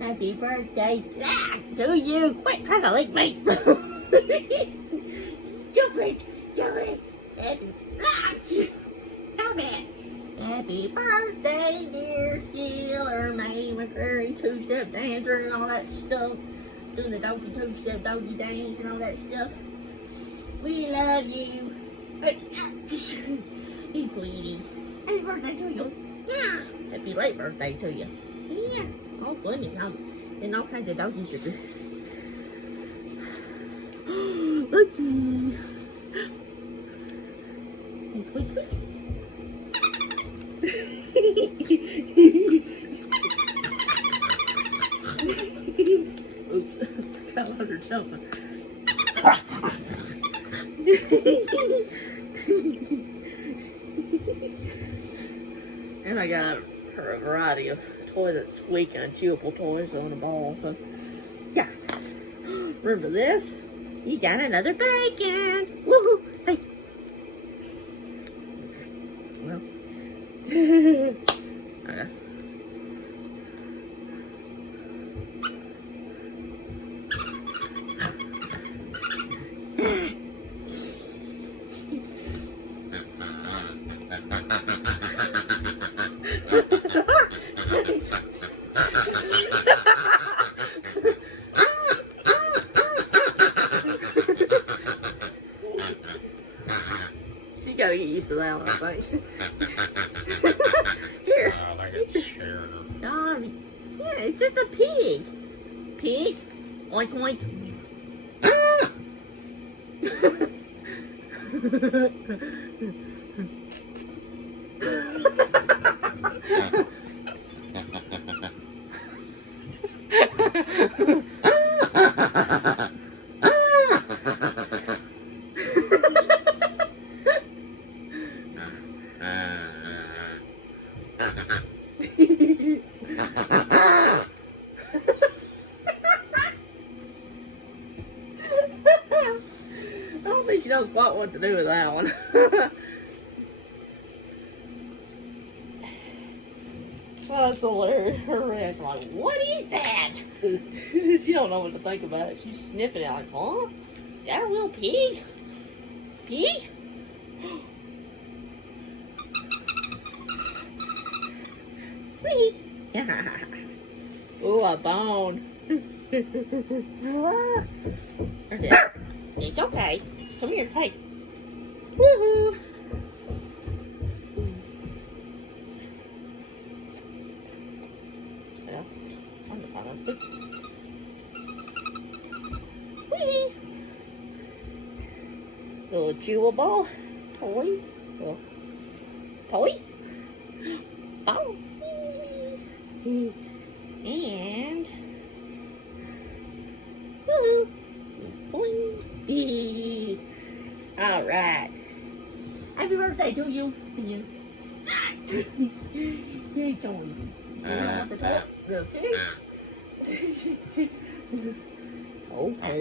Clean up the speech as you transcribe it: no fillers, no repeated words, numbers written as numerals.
Happy birthday to you. Quit trying to lick me. Jump it. Stop it. Happy birthday, dear Sheila, May McCurry, two-step dancer and all that stuff. Doing the doggy two-step doggy dance and all that stuff. We love you. Hey, sweetie. Happy birthday to you. Yeah. Happy late birthday to you. Yeah. Oh, goodness. And all kinds of doggy sugar. Looky. Hey, quick. Oops. Fell under something. And I got her a variety of toys that squeak and chewable toys on the ball. So, yeah. Remember this? You got another bacon. Woohoo! Hey. Well. Okay. She gotta get used to that one, I think. Here. I think it's scared her. Yeah, it's just a pig. Pig. Oink oink. I don't think she knows quite what to do with that one. Well, that's hilarious. Her reaction, like, what is that? She don't know what to think about it. She's sniffing it like, huh? Is that a real pig? Pig? Wee! Ooh, a bone. It's okay. Come here, take. Woohoo! Well, I'm the fun of it. Wee! Little chewable toy. Little toy. Oh. And woohoo! Boing! All right. Happy birthday to you. To you. You ain't showing me. You don't want the pig? The pig? Okay.